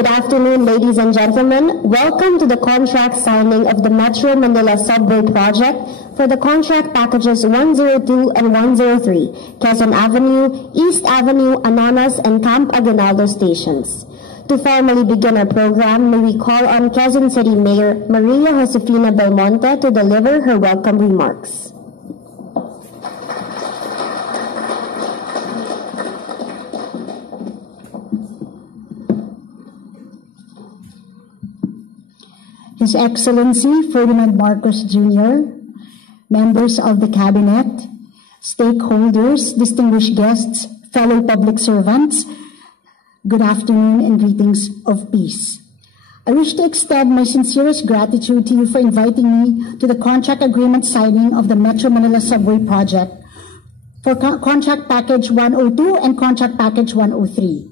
Good afternoon, ladies and gentlemen. Welcome to the contract signing of the Metro Manila Subway Project for the contract packages 102 and 103, Quezon Avenue, East Avenue, Anonas, and Camp Aguinaldo stations. To formally begin our program, may we call on Quezon City Mayor Maria Josefina Belmonte to deliver her welcome remarks. His Excellency Ferdinand Marcos Jr., members of the Cabinet, stakeholders, distinguished guests, fellow public servants, good afternoon and greetings of peace. I wish to extend my sincerest gratitude to you for inviting me to the contract agreement signing of the Metro Manila Subway Project for Contract Package 102 and Contract Package 103.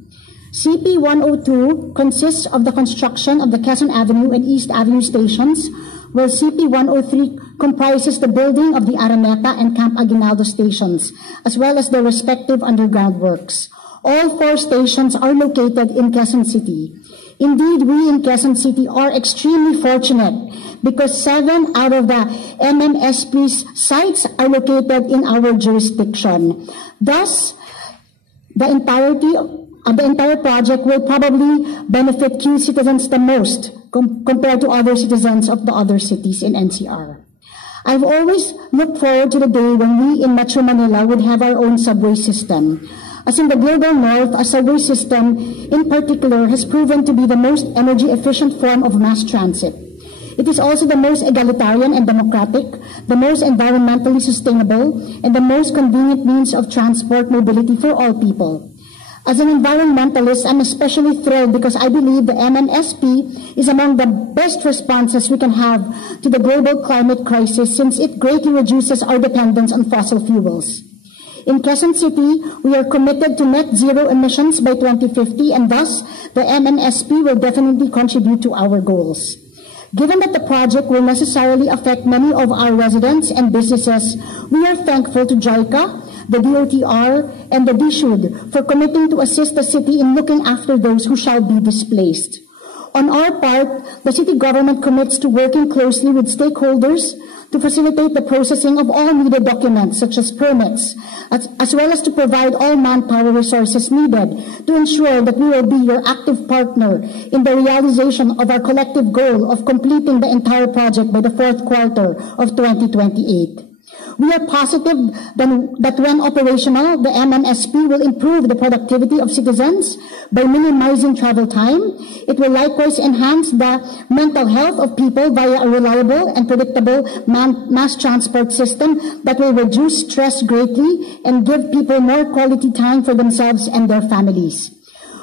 CP 102 consists of the construction of the Quezon Avenue and East Avenue stations, while CP 103 comprises the building of the Araneta and Camp Aguinaldo stations, as well as their respective underground works. All 4 stations are located in Quezon City. Indeed, we in Quezon City are extremely fortunate because 7 out of the MMSP's sites are located in our jurisdiction. Thus, the entire project will probably benefit Q citizens the most compared to other citizens of the other cities in NCR. I've always looked forward to the day when we in Metro Manila would have our own subway system. As in the Global North, a subway system in particular has proven to be the most energy efficient form of mass transit. It is also the most egalitarian and democratic, the most environmentally sustainable, and the most convenient means of transport mobility for all people. As an environmentalist, I'm especially thrilled because I believe the MNSP is among the best responses we can have to the global climate crisis since it greatly reduces our dependence on fossil fuels. In Quezon City, we are committed to net zero emissions by 2050 and thus the MNSP will definitely contribute to our goals. Given that the project will necessarily affect many of our residents and businesses, we are thankful to JICA, the DOTR, and the DSUD for committing to assist the city in looking after those who shall be displaced. On our part, the city government commits to working closely with stakeholders to facilitate the processing of all needed documents, such as permits, as well as to provide all manpower resources needed to ensure that we will be your active partner in the realization of our collective goal of completing the entire project by the 4th quarter of 2028. We are positive that when operational, the MNSP will improve the productivity of citizens by minimizing travel time. It will likewise enhance the mental health of people via a reliable and predictable mass transport system that will reduce stress greatly and give people more quality time for themselves and their families.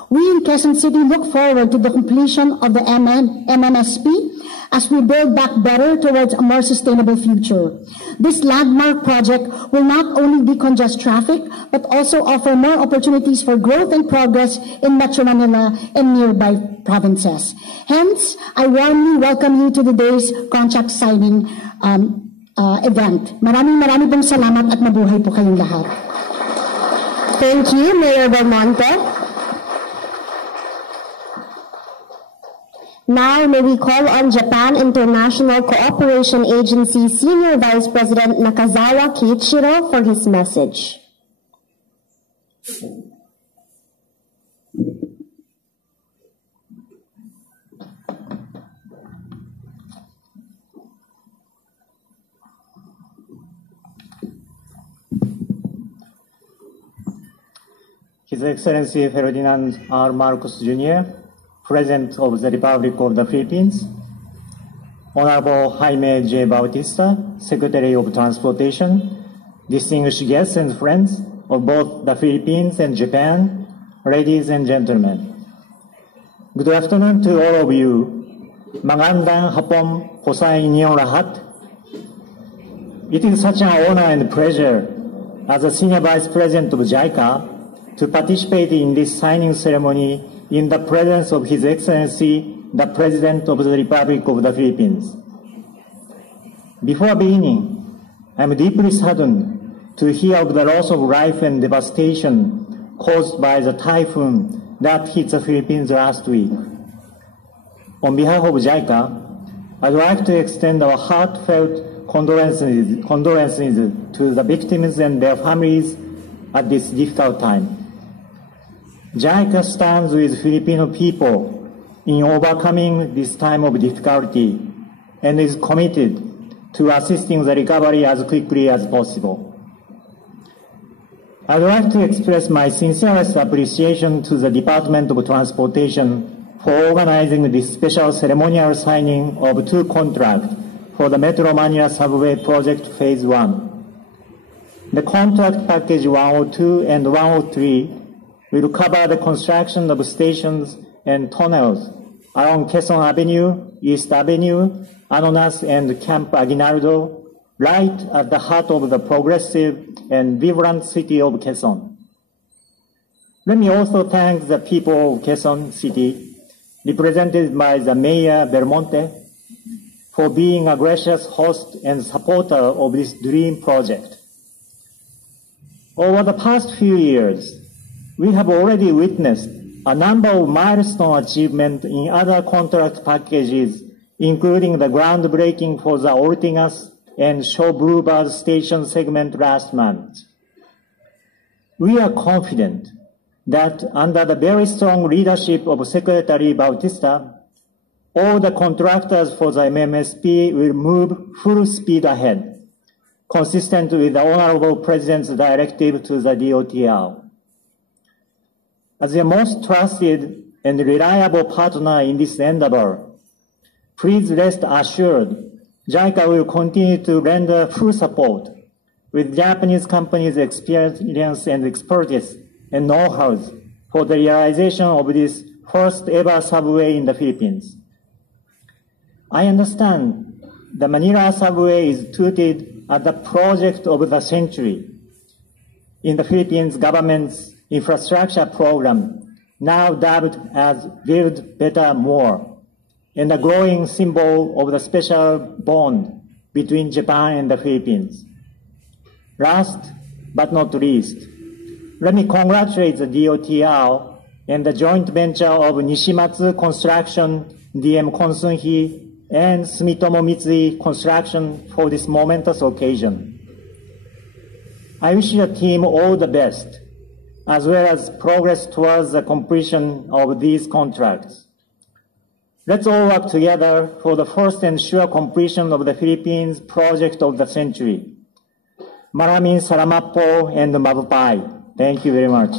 We in Quezon City look forward to the completion of the MNSP as we build back better towards a more sustainable future. This landmark project will not only decongest traffic, but also offer more opportunities for growth and progress in Metro Manila and nearby provinces. Hence, I warmly welcome you to today's contract signing event. Maraming pong salamat at mabuhay po kayong lahat. Thank you, Mayor Belmonte. Now, may we call on Japan International Cooperation Agency Senior Vice President Nakazawa Kiichiro for his message. His Excellency Ferdinand R. Marcos Jr., President of the Republic of the Philippines, Honorable Jaime J. Bautista, Secretary of Transportation, distinguished guests and friends of both the Philippines and Japan, ladies and gentlemen. Good afternoon to all of you. Magandang hapon po sa inyong lahat. It is such an honor and pleasure as a Senior Vice President of JICA to participate in this signing ceremony in the presence of His Excellency, the President of the Republic of the Philippines. Before beginning, I am deeply saddened to hear of the loss of life and devastation caused by the typhoon that hit the Philippines last week. On behalf of JICA, I'd like to extend our heartfelt condolences to the victims and their families at this difficult time. JICA stands with Filipino people in overcoming this time of difficulty and is committed to assisting the recovery as quickly as possible. I'd like to express my sincerest appreciation to the Department of Transportation for organizing this special ceremonial signing of 2 contracts for the Metro Manila Subway Project Phase 1. The contract package 102 and 103 will cover the construction of stations and tunnels along Quezon Avenue, East Avenue, Anonas, and Camp Aguinaldo, right at the heart of the progressive and vibrant city of Quezon. Let me also thank the people of Quezon City, represented by the Mayor Belmonte, for being a gracious host and supporter of this dream project. Over the past few years, we have already witnessed a number of milestone achievements in other contract packages, including the groundbreaking for the Ortigas and Shaw Boulevard station segment last month. We are confident that under the very strong leadership of Secretary Bautista, all the contractors for the MMSP will move full speed ahead, consistent with the Honorable President's directive to the DOTR. As the most trusted and reliable partner in this endeavor, please rest assured JICA will continue to render full support with Japanese companies' experience and expertise and know-how for the realization of this first ever subway in the Philippines. I understand the Manila subway is touted as the project of the century in the Philippines government's infrastructure program, now dubbed as Build Better More, and a growing symbol of the special bond between Japan and the Philippines. Last but not least, let me congratulate the DOTR and the joint venture of Nishimatsu Construction, DM Konsunhi, and Sumitomo Mitsui Construction for this momentous occasion. I wish the team all the best, as well as progress towards the completion of these contracts. Let's all work together for the first and sure completion of the Philippines project of the century. Maraming salamat po and mabuhay. Thank you very much.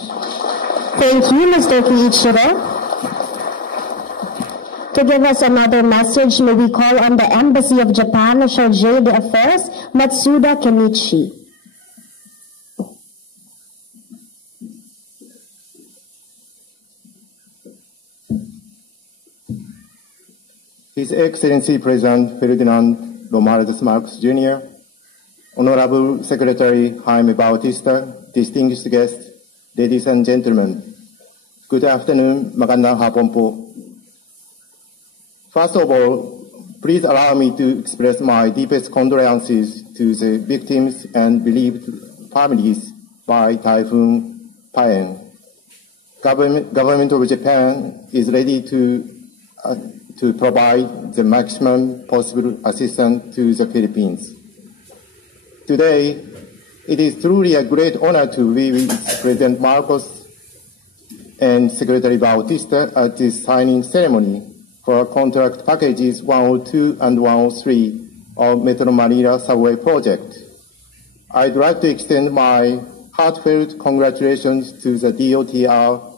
Thank you, Mr. Kiichiro. To give us another message, may we call on the Embassy of Japan, Chargé d'Affaires, Matsuda Kenichi. His Excellency President Ferdinand Romualdez Marcos Jr., Honorable Secretary Jaime Bautista, distinguished guests, ladies and gentlemen, good afternoon, magandang hapon po. First of all, please allow me to express my deepest condolences to the victims and bereaved families by Typhoon Paen. Government of Japan is ready to provide the maximum possible assistance to the Philippines. Today, it is truly a great honor to be with President Marcos and Secretary Bautista at this signing ceremony for contract packages 102 and 103 of Metro Manila Subway Project. I'd like to extend my heartfelt congratulations to the DOTR,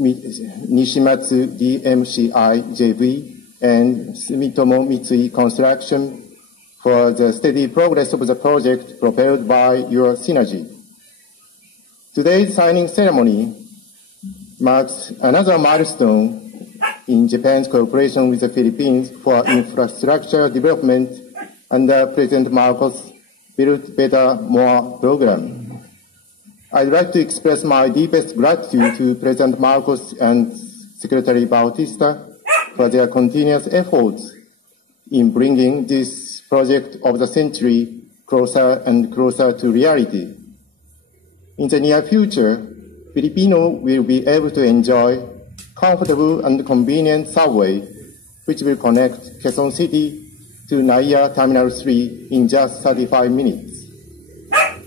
Nishimatsu DMCI JV, and Sumitomo Mitsui Construction for the steady progress of the project propelled by your synergy. Today's signing ceremony marks another milestone in Japan's cooperation with the Philippines for infrastructure development under President Marcos' Build Better More program. I'd like to express my deepest gratitude to President Marcos and Secretary Bautista for their continuous efforts in bringing this project of the century closer and closer to reality. In the near future, Filipinos will be able to enjoy comfortable and convenient subway which will connect Quezon City to Naya Terminal 3 in just 35 minutes.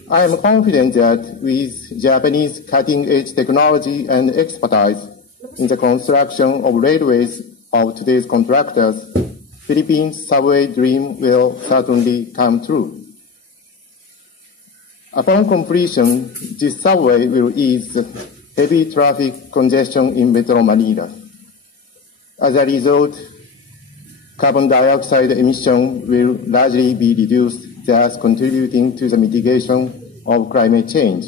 I am confident that with Japanese cutting-edge technology and expertise in the construction of railways of today's contractors, Philippines' subway dream will certainly come true. Upon completion, this subway will ease heavy traffic congestion in Metro Manila. As a result, carbon dioxide emission will largely be reduced, thus contributing to the mitigation of climate change.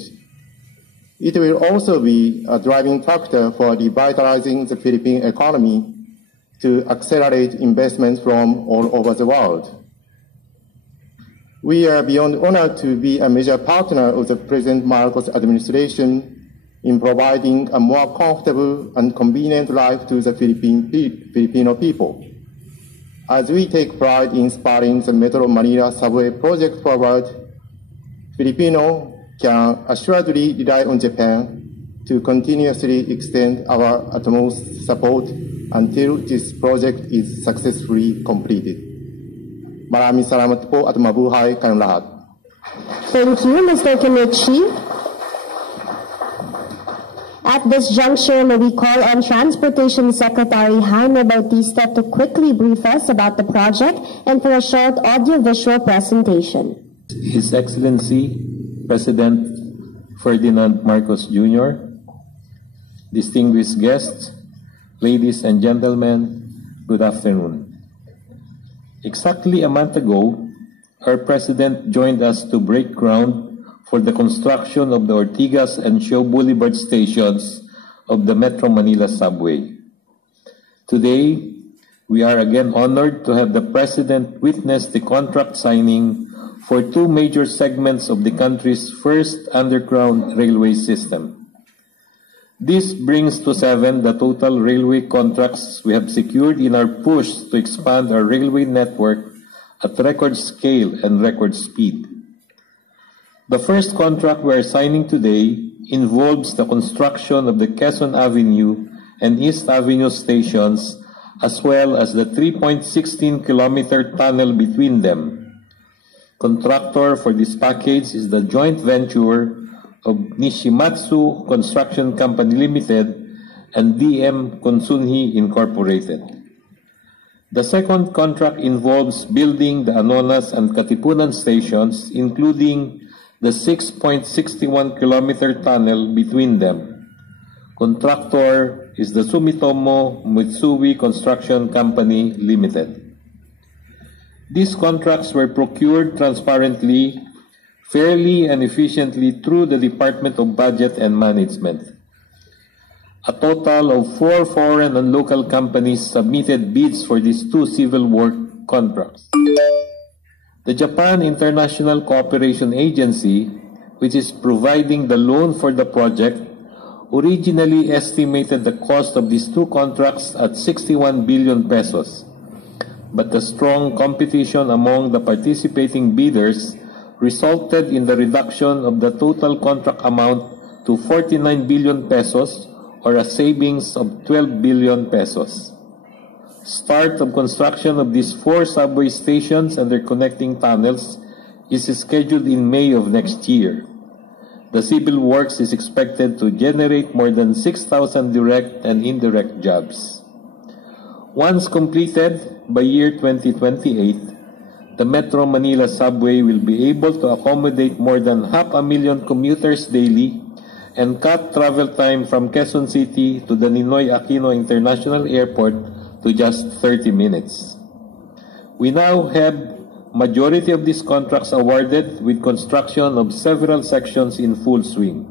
It will also be a driving factor for revitalizing the Philippine economy to accelerate investments from all over the world. We are beyond honored to be a major partner of the President Marcos administration in providing a more comfortable and convenient life to the Filipino people. As we take pride in inspiring the Metro Manila subway project forward, Filipino can assuredly rely on Japan to continuously extend our utmost support until this project is successfully completed. Maraming salamat po at mabuhay kayong lahat. Thank you, Mr. Kenichi. At this juncture, may we call on Transportation Secretary Jaime Bautista to quickly brief us about the project and for a short audiovisual presentation. His Excellency President Ferdinand Marcos Jr., distinguished guests, ladies and gentlemen, good afternoon. Exactly a month ago, our President joined us to break ground for the construction of the Ortigas and Shaw Boulevard stations of the Metro Manila subway. Today, we are again honored to have the President witness the contract signing for two major segments of the country's first underground railway system. This brings to 7 the total railway contracts we have secured in our push to expand our railway network at record scale and record speed. The first contract we are signing today involves the construction of the Quezon Avenue and East Avenue stations, as well as the 3.16-kilometer tunnel between them. Contractor for this package is the joint venture of Nishimatsu Construction Company Limited and DM Konsunhi Incorporated. The second contract involves building the Anonas and Katipunan stations, including the 6.61-kilometer tunnel between them. Contractor is the Sumitomo Mitsui Construction Company Limited. These contracts were procured transparently, fairly, and efficiently through the Department of Budget and Management. A total of 4 foreign and local companies submitted bids for these two civil work contracts. The Japan International Cooperation Agency, which is providing the loan for the project, originally estimated the cost of these two contracts at 61 billion pesos. But the strong competition among the participating bidders resulted in the reduction of the total contract amount to 49 billion pesos, or a savings of 12 billion pesos. Start of construction of these 4 subway stations and their connecting tunnels is scheduled in May of next year. The civil works is expected to generate more than 6,000 direct and indirect jobs. Once completed, by year 2028, the Metro Manila subway will be able to accommodate more than 500,000 commuters daily and cut travel time from Quezon City to the Ninoy Aquino International Airport to just 30 minutes. We now have majority of these contracts awarded, with construction of several sections in full swing.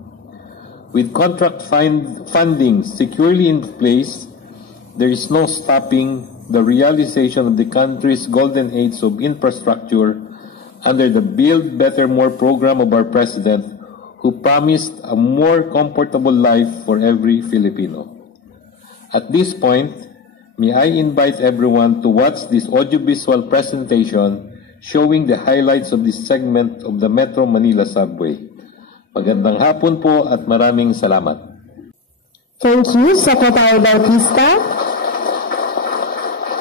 With contract funding securely in place, there is no stopping the realization of the country's golden age of infrastructure under the Build Better More program of our President, who promised a more comfortable life for every Filipino. At this point, may I invite everyone to watch this audiovisual presentation showing the highlights of this segment of the Metro Manila subway. Magandang hapon po at maraming salamat. Thank you, Secretary Bautista.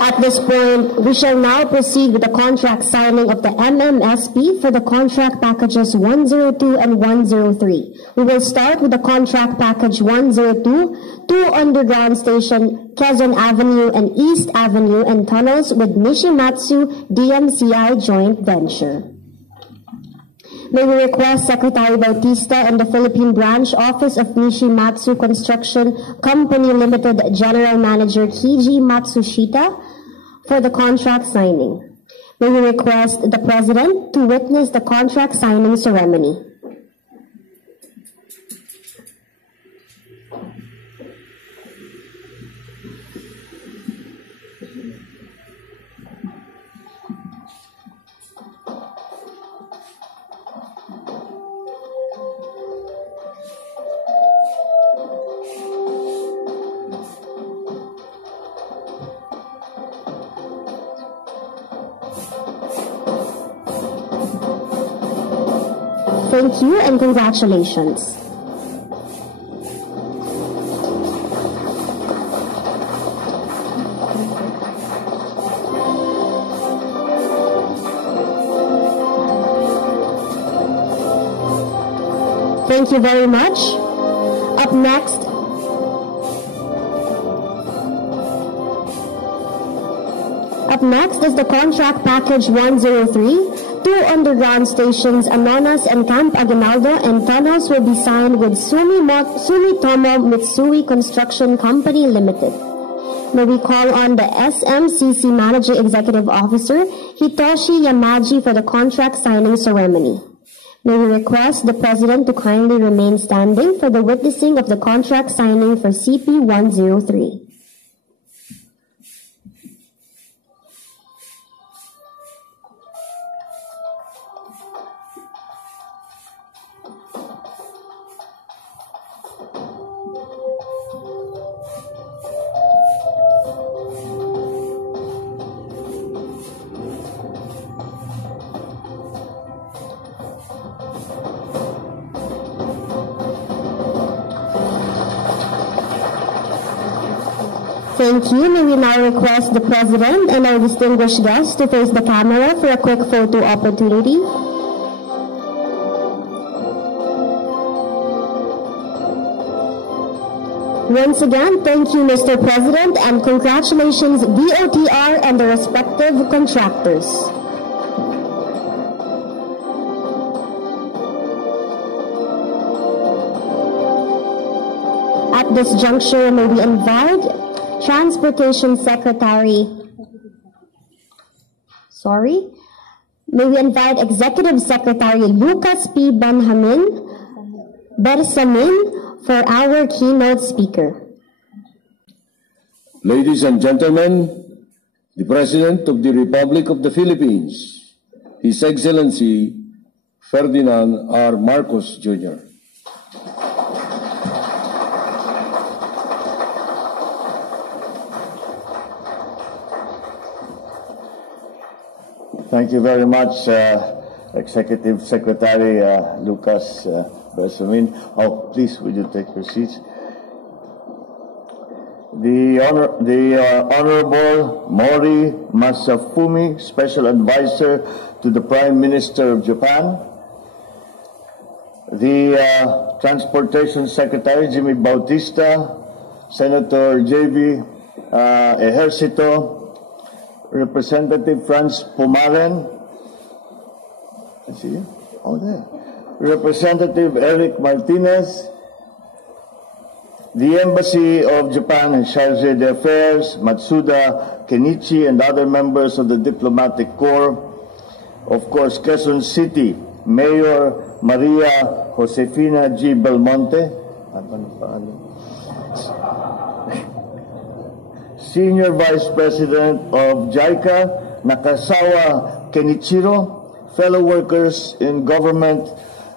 At this point, we shall now proceed with the contract signing of the MMSP for the contract packages 102 and 103. We will start with the contract package 102, 2 underground station, Quezon Avenue and East Avenue and tunnels with Nishimatsu DMCI joint venture. May we request Secretary Bautista and the Philippine Branch Office of Nishimatsu Construction Company Limited General Manager Kiji Matsushita for the contract signing. May we request the President to witness the contract signing ceremony. Thank you and congratulations. Thank you very much. Up next is the contract package 103. 2 underground stations, Anonas and Camp Aguinaldo, and tunnels will be signed with Sumitomo Mitsui Construction Company Limited. May we call on the SMCC Managing Executive Officer, Hitoshi Yamaji, for the contract signing ceremony. May we request the President to kindly remain standing for the witnessing of the contract signing for CP 103. Thank you. May we now request the President and our distinguished guests to face the camera for a quick photo opportunity. Once again, thank you, Mr. President, and congratulations, DOTR and the respective contractors. At this juncture, may we invite Transportation Secretary, may we invite Executive Secretary Lucas P. Bersamin for our keynote speaker. Ladies and gentlemen, the President of the Republic of the Philippines, His Excellency Ferdinand R. Marcos, Jr. Thank you very much, Executive Secretary Lucas Bersamin. Oh, please, would you take your seats? The Honorable Mori Masafumi, Special Advisor to the Prime Minister of Japan. The Transportation Secretary Jimmy Bautista, Senator J.V. Ejercito, Representative Franz Pumaren, I see you? Oh, there. Representative Eric Martinez, the Embassy of Japan and Chargé d'Affaires, Matsuda Kenichi, and other members of the Diplomatic Corps. Of course, Quezon City, Mayor Maria Josefina G. Belmonte. Senior Vice President of JICA, Nakasawa Kenichiro, fellow workers in government,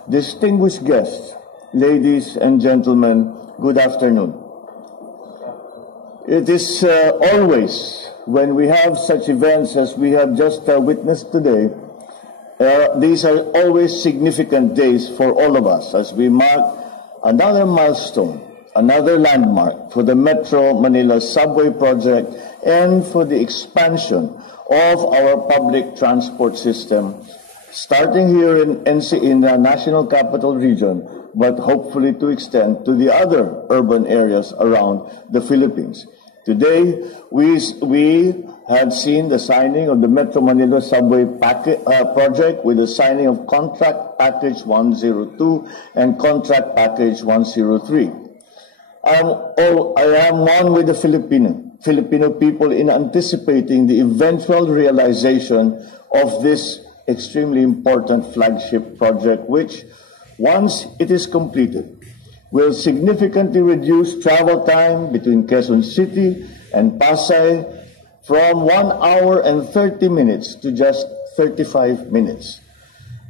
distinguished guests, ladies and gentlemen, good afternoon. It is always, when we have such events as we have just witnessed today, these are always significant days for all of us as we mark another milestone, another landmark for the Metro Manila subway project and for the expansion of our public transport system, starting here in the National Capital Region, but hopefully to extend to the other urban areas around the Philippines. Today, we had seen the signing of the Metro Manila Subway project with the signing of Contract Package 102 and Contract Package 103. I am one with the Filipino people in anticipating the eventual realization of this extremely important flagship project, which, once it is completed, will significantly reduce travel time between Quezon City and Pasay from 1 hour and 30 minutes to just 35 minutes.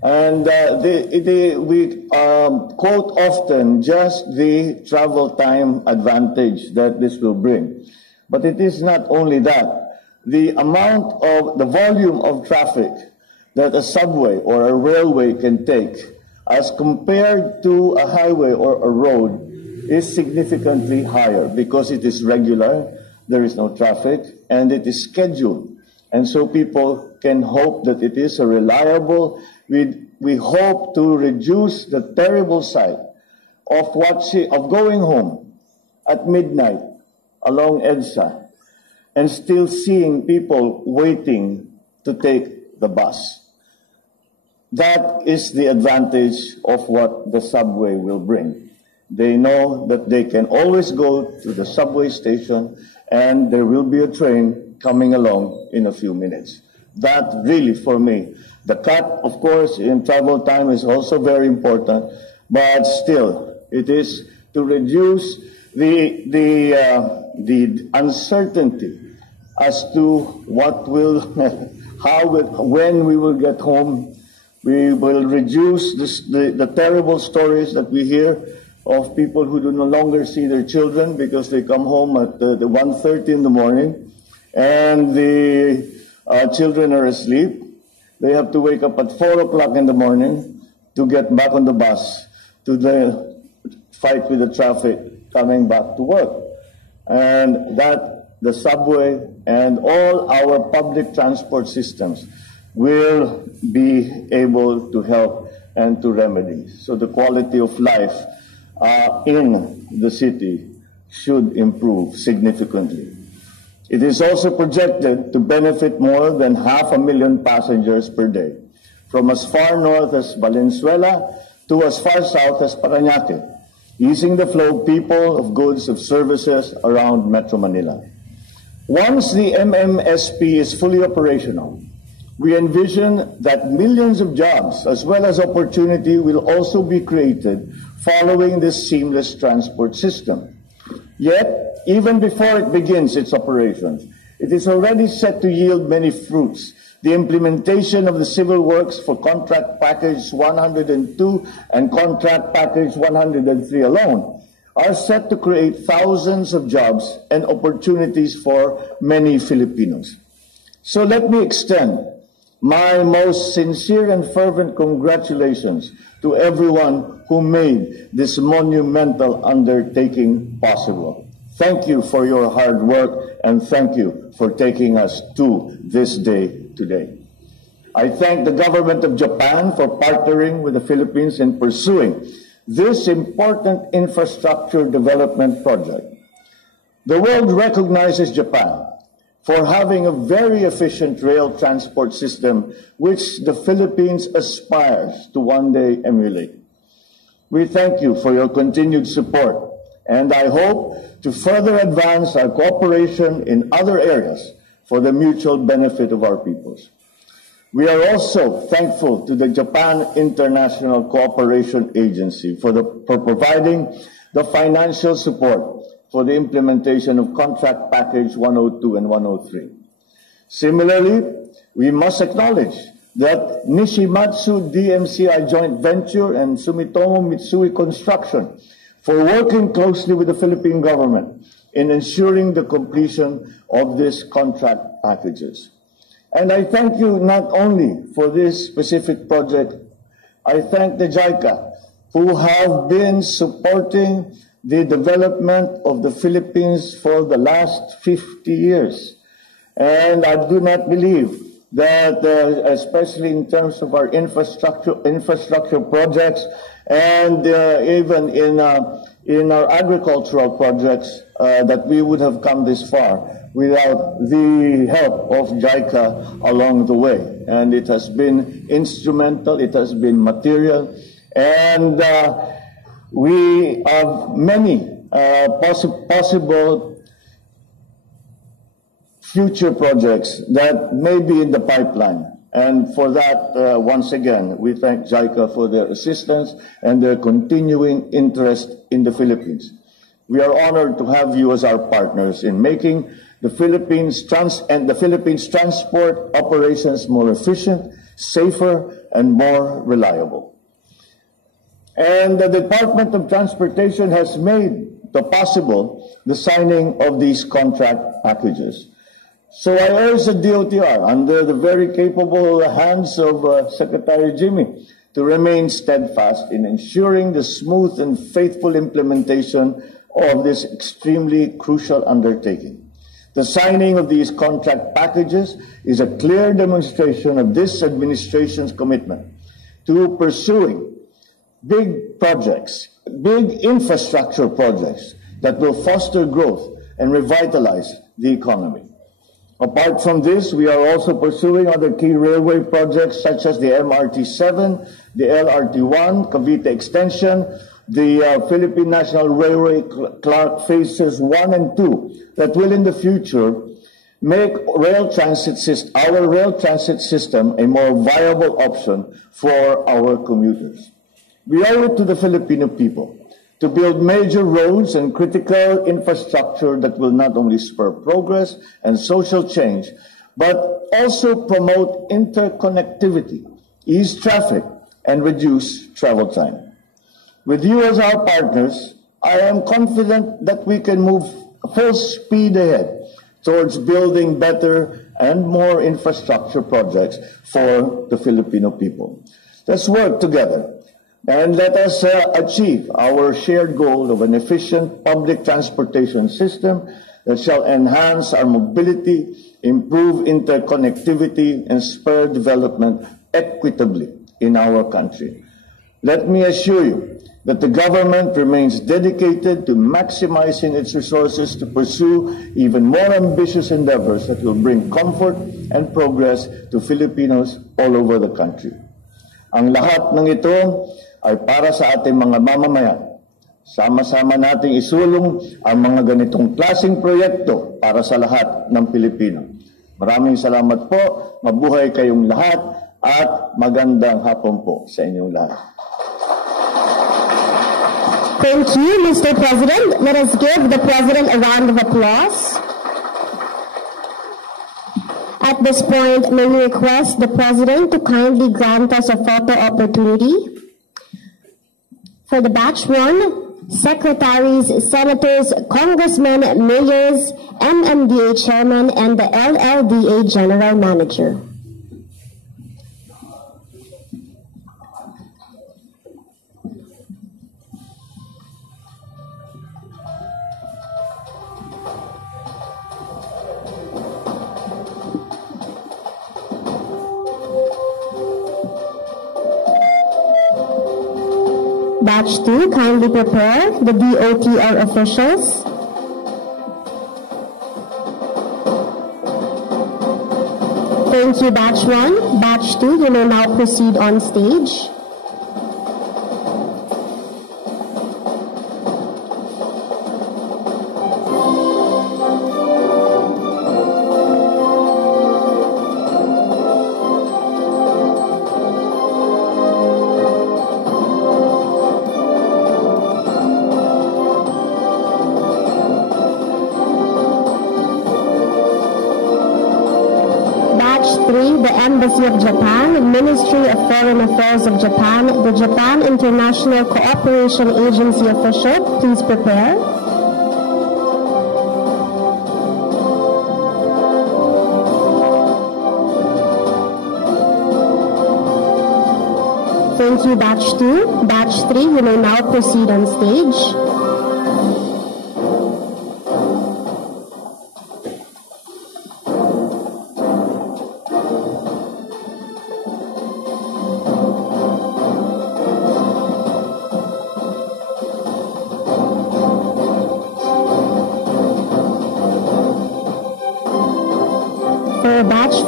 And we quote often just the travel time advantage that this will bring. But it is not only that. The volume of traffic that a subway or a railway can take as compared to a highway or a road is significantly higher because it is regular, there is no traffic, and it is scheduled. And so people can hope that it is a reliable. We hope to reduce the terrible sight of going home at midnight along EDSA and still seeing people waiting to take the bus. That is the advantage of what the subway will bring. They know that they can always go to the subway station and there will be a train coming along in a few minutes. That really, for me, the cut, of course, in travel time is also very important, but still, it is to reduce the uncertainty as to what will, when we will get home. We will reduce the terrible stories that we hear of people who do no longer see their children because they come home at 1:30 in the morning and the children are asleep. They have to wake up at 4 o'clock in the morning to get back on the bus to fight with the traffic coming back to work. And that the subway and all our public transport systems will be able to help and to remedy. So the quality of life in the city should improve significantly. It is also projected to benefit more than 500,000 passengers per day, from as far north as Valenzuela to as far south as Parañaque, easing the flow of people, of goods, of services around Metro Manila. Once the MMSP is fully operational, we envision that millions of jobs as well as opportunity will also be created following this seamless transport system. Yet, even before it begins its operations, it is already set to yield many fruits. The implementation of the civil works for Contract Package 102 and Contract Package 103 alone are set to create thousands of jobs and opportunities for many Filipinos. So let me extend my most sincere and fervent congratulations to everyone who made this monumental undertaking possible. Thank you for your hard work and thank you for taking us to this day today. I thank the government of Japan for partnering with the Philippines in pursuing this important infrastructure development project. The world recognizes Japan for having a very efficient rail transport system which the Philippines aspires to one day emulate. We thank you for your continued support, and I hope to further advance our cooperation in other areas for the mutual benefit of our peoples. We are also thankful to the Japan International Cooperation Agency for providing the financial support for the implementation of Contract Package 102 and 103. Similarly, we must acknowledge that Nishimatsu DMCI joint venture and Sumitomo Mitsui Construction for working closely with the Philippine government in ensuring the completion of these contract packages. And I thank you not only for this specific project, I thank the JICA who have been supporting the development of the Philippines for the last 50 years. And I do not believe that, especially in terms of our infrastructure projects, and even in our agricultural projects, that we would have come this far without the help of JICA along the way. And it has been instrumental, it has been material, and we have many possible future projects that may be in the pipeline. And for that, once again, we thank JICA for their assistance and their continuing interest in the Philippines. We are honored to have you as our partners in making the Philippines transport operations more efficient, safer, and more reliable. And the Department of Transportation has made possible the signing of these contract packages. So I urge the DOTR, under the very capable hands of Secretary Jimmy, to remain steadfast in ensuring the smooth and faithful implementation of this extremely crucial undertaking. The signing of these contract packages is a clear demonstration of this administration's commitment to pursuing big projects, big infrastructure projects that will foster growth and revitalize the economy. Apart from this, we are also pursuing other key railway projects such as the MRT-7, the LRT-1, Cavite Extension, the Philippine National Railway Clark Phases 1 and 2 that will in the future make our rail transit system a more viable option for our commuters. We owe it to the Filipino people to build major roads and critical infrastructure that will not only spur progress and social change, but also promote interconnectivity, ease traffic, and reduce travel time. With you as our partners, I am confident that we can move full speed ahead towards building better and more infrastructure projects for the Filipino people. Let's work together. And let us achieve our shared goal of an efficient public transportation system that shall enhance our mobility, improve interconnectivity, and spur development equitably in our country. Let me assure you that the government remains dedicated to maximizing its resources to pursue even more ambitious endeavors that will bring comfort and progress to Filipinos all over the country. Ang lahat ng ito ay para sa ating mga mamamayan. Sama-sama nating isulong ang mga ganitong klaseng proyekto para sa lahat ng Pilipino. Maraming salamat po, mabuhay kayong lahat, at magandang hapon po sa inyong lahat. Thank you, Mr. President. Let us give the President a round of applause. At this point, may we request the President to kindly grant us a photo opportunity. For the batch 1, secretaries, senators, congressmen, mayors, MMDA chairman, and the LLDA general manager. Batch 2, kindly prepare the DOTR officials. Thank you, Batch 1. Batch 2, you may now proceed on stage. Embassy of Japan, Ministry of Foreign Affairs of Japan, the Japan International Cooperation Agency official, please prepare. Thank you, Batch 2. Batch 3, you may now proceed on stage.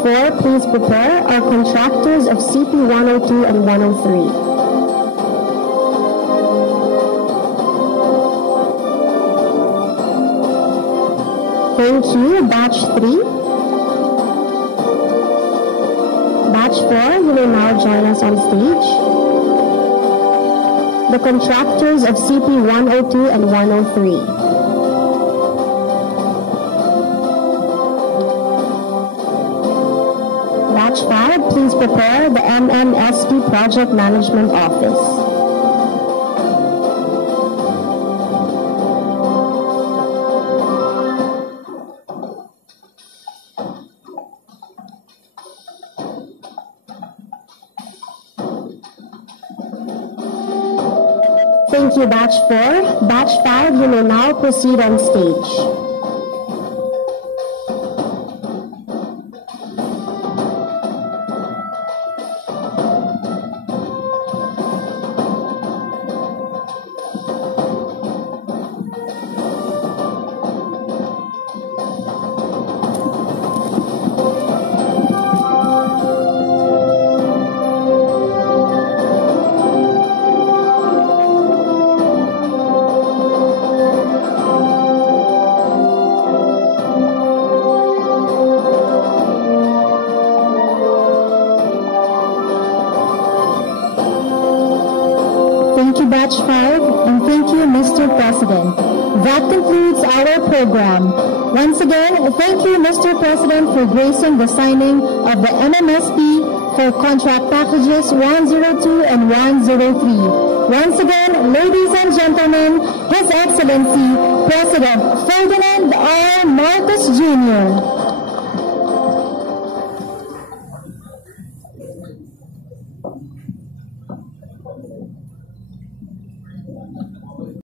4, please prepare, are contractors of CP 102 and 103. Thank you. Batch 3. Batch 4, you may now join us on stage. The contractors of CP 102 and 103. Batch 5, please prepare, the MMSP Project Management Office. Thank you, Batch 4. Batch 5, you may now proceed on stage. Thank you, Batch 5, and thank you, Mr. President. That concludes our program. Once again, thank you, Mr. President, for gracing the signing of the MMSP for contract packages 102 and 103. Once again, ladies and gentlemen, His Excellency, President Ferdinand R. Marcos Jr.